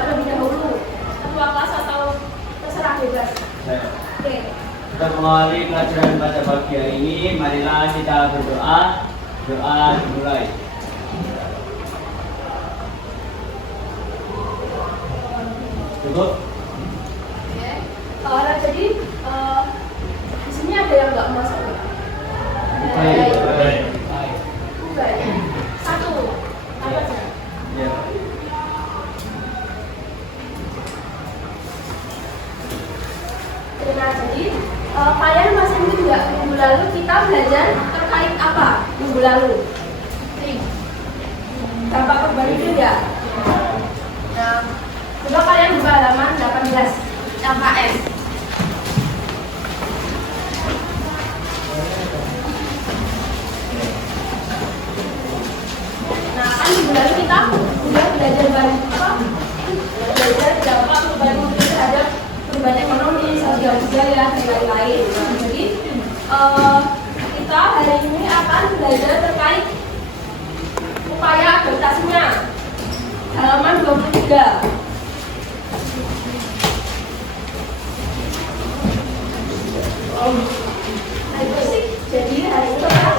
terlebih dahulu? Ketua kelas atau terserah bebas? Oke. Untuk mengawali pelajaran pada pagi hari ini, marilah kita berdoa. Doa dimulai. Cukup? Oke. Nah, jadi di sini ada yang nggak masuk? Baik. Baik. Satu. Apa aja? Ya. Nah, jadi kalian masih ingat nggak minggu lalu kita belajar terkait apa minggu lalu? Dampak perubahan iklim ya? Nah, coba kalian buka halaman 18 LKS. Nah, kan minggu lalu kita udah belajar belajar dampak perubahan iklim terhadap perubahan ekonomi, sosial budaya, dan lain-lain. Nah, jadi kita hari ini akan belajar terkait upaya adaptasinya. Halaman 23. Nah, itu sih. Jadi hari ini kita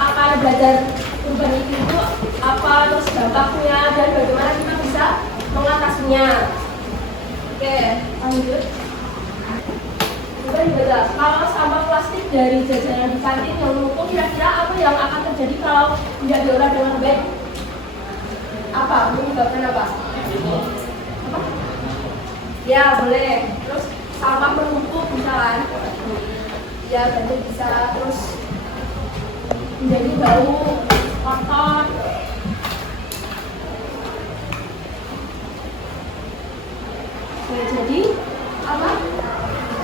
akan belajar perubahan iklim itu apa, terus dampaknya, dan bagaimana kita bisa mengatasinya. Oke, lanjut. Coba dibaca. Kalau sampah plastik dari jajanan di kantin yang menumpuk, kira-kira apa yang akan terjadi kalau tidak diolah dengan baik? Apa? Menyebabkan apa? Apa? Ya, boleh. Terus sampah menumpuk misalkan. Ya, banjir bisa. Terus menjadi bau, kotor. Oke, jadi apa?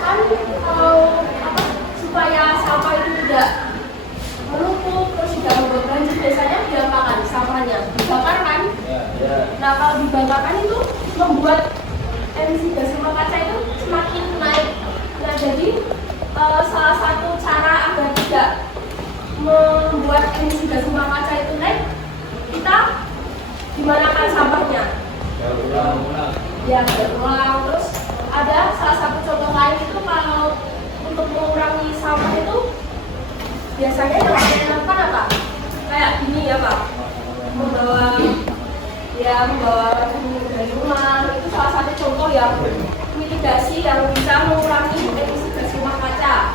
Kan kalau apa supaya sampah itu tidak menumpuk terus tidak membuat banjir, biasanya diapakan sampahnya? Dibakar kan? Ya. Nah, kalau dibakarkan itu membuat emisi gas rumah kaca itu semakin naik. Nah, jadi salah satu cara agar tidak membuat emisi gas rumah kaca itu naik, kita dimanakan sampahnya? Ya, berulang. Terus ada salah satu contoh lain itu kalau untuk mengurangi sampah itu biasanya yang dilakukan apa? Kayak gini ya Pak, membawa dari rumah, itu salah satu contoh yang mitigasi yang bisa mengurangi emisi gas rumah kaca.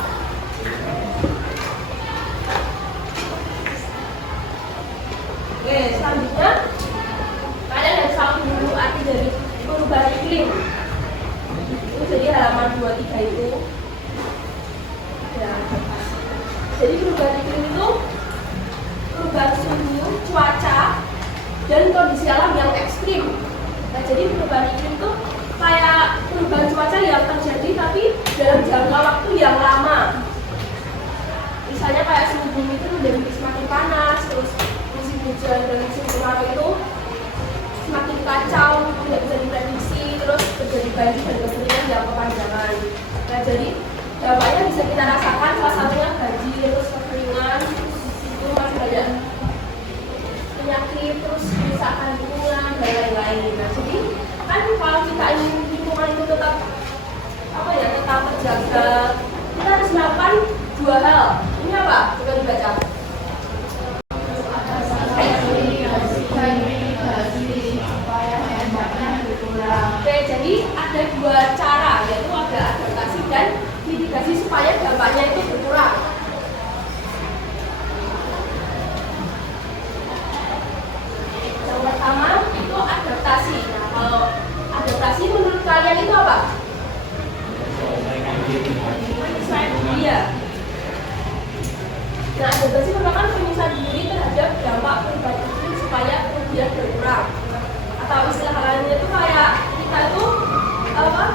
Oke, selanjutnya kalian harus tahu dulu arti dari perubahan iklim. Itu jadi halaman 23 itu. Ya. Jadi perubahan iklim itu perubahan suhu, cuaca, dan kondisi alam yang ekstrim. Nah, jadi perubahan iklim itu kayak perubahan cuaca yang terjadi tapi dalam jangka waktu yang lama. Misalnya kayak suhu bumi itu menjadi semakin panas, terus musim hujan dan musim kemarau itu semakin kacau, tidak bisa diprediksi, terus terjadi banjir dan kekeringan yang berkepanjangan. Nah, jadi dampaknya bisa kita rasakan, salah satunya banjir, terus kekeringan, itu masih banyak penyakit, terus kerusakan lingkungan dan lain-lain. Nah, jadi kan kalau kita ingin lingkungan itu tetap tetap terjaga, kita harus melakukan dua hal. Ini apa? Coba dibaca. Oke, jadi ada dua cara, yaitu ada adaptasi dan mitigasi supaya dampaknya itu berkurang. Yang pertama itu adaptasi. Nah, kalau adaptasi menurut kalian itu apa? Menyesuaikan diri ya. Nah, adaptasi merupakan penyesuaian diri terhadap dampak perubahan iklim supaya kemudian berkurang. Atau istilah lainnya itu kayak kita itu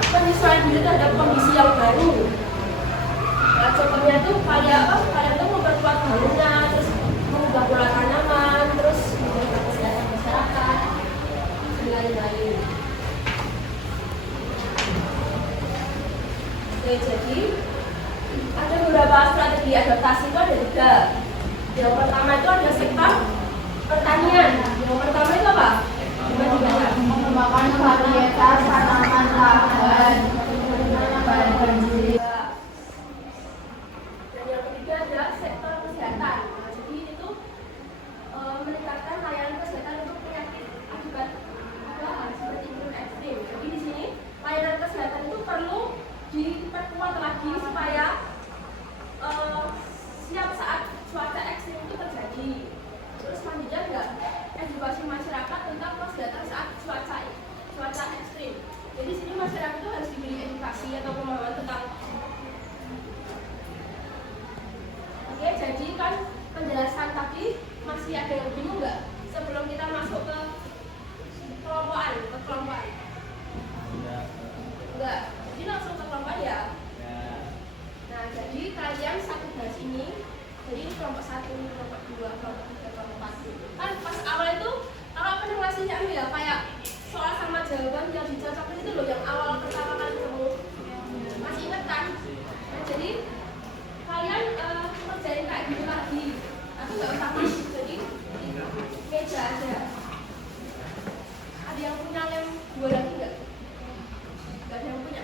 penyesuaian diri terhadap kondisi yang baru. Nah, contohnya itu kayak kalian tuh memperkuat bangunan, terus mengubah pola tanaman, terus menjaga kesehatan masyarakat, dan lain-lain. Oke, jadi ada beberapa strategi adaptasi itu ada 3. Yang pertama itu ada sektor pertanian. Yang pertama itu apa? Mengembangkan varietas kelompok 2, kelompok 3, kelompok 4. Kan pas awal itu kakak pernah ngasihnya ya kayak soal sama jawaban yang dicocokin itu loh yang awal pertama kali ketemu. Masih ingat kan? Nah, jadi kalian kerjain kayak gitu lagi. Aku nggak usah mas, jadi meja aja. Ada yang punya lem 2 lagi nggak? Nggak ada yang punya.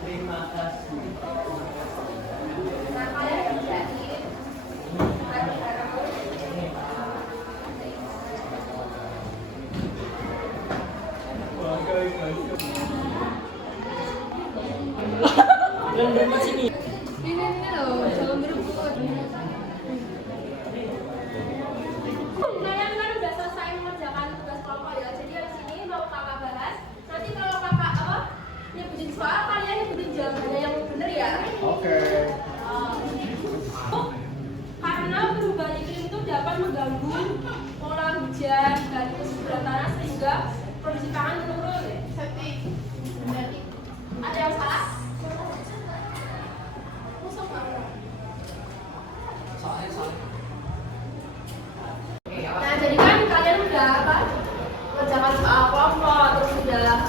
Terima kasih. Nah, kalian kerjain bareng-bareng. London di sini. Ini loh, jangan berebut. Kalian kan udah selesai mengerjakan tugas kelompok ya. Jadi habis ini mau kakak bahas. Nanti kalau kakak nyebutin soal, kalian nyebutin jawabannya yang bener ya. Oke. Karena perubahan iklim itu dapat mengganggu pola hujan dan kesuburan tanah sehingga produksi pangan menurun. Ada yang salah? Nah, jadi kan kalian udah mengerjakan soal kelompok, terus udah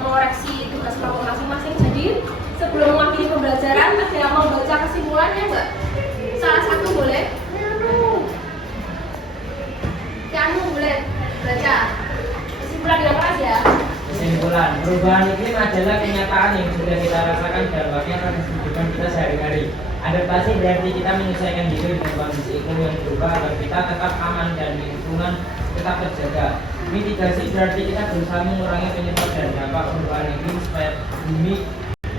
mengoreksi tugas kelompok masing-masing. Jadi sebelum mengakhiri pembelajaran, ada yang mau baca kesimpulannya nggak? Salah satu boleh? Anu boleh baca kesimpulan yang keras ya. Kesimpulan, perubahan iklim adalah kenyataan yang sudah kita rasakan dampaknya pada kehidupan kita sehari-hari. Adaptasi berarti kita menyesuaikan diri dengan kondisi iklim yang berubah agar kita tetap aman dan lingkungan tetap terjaga. Mitigasi berarti kita berusaha mengurangi penyebab dan dampak perubahan iklim supaya bumi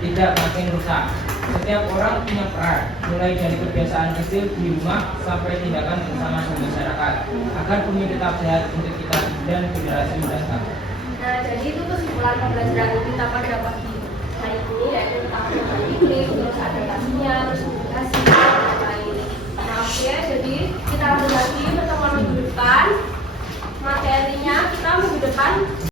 tidak makin rusak. Setiap orang punya peran, mulai dari kebiasaan kecil di rumah sampai tindakan bersama di masyarakat, agar bumi tetap sehat untuk kita dan generasi mendatang. Nah, jadi itu kesimpulan pembelajaran kita pada pagi hari ini, yaitu tentang perubahan iklim, terus adaptasinya, terus mitigasi, dan lain-lain. Nah, oke, jadi kita lanjut lagi pertemuan minggu depan. Materinya kita minggu depan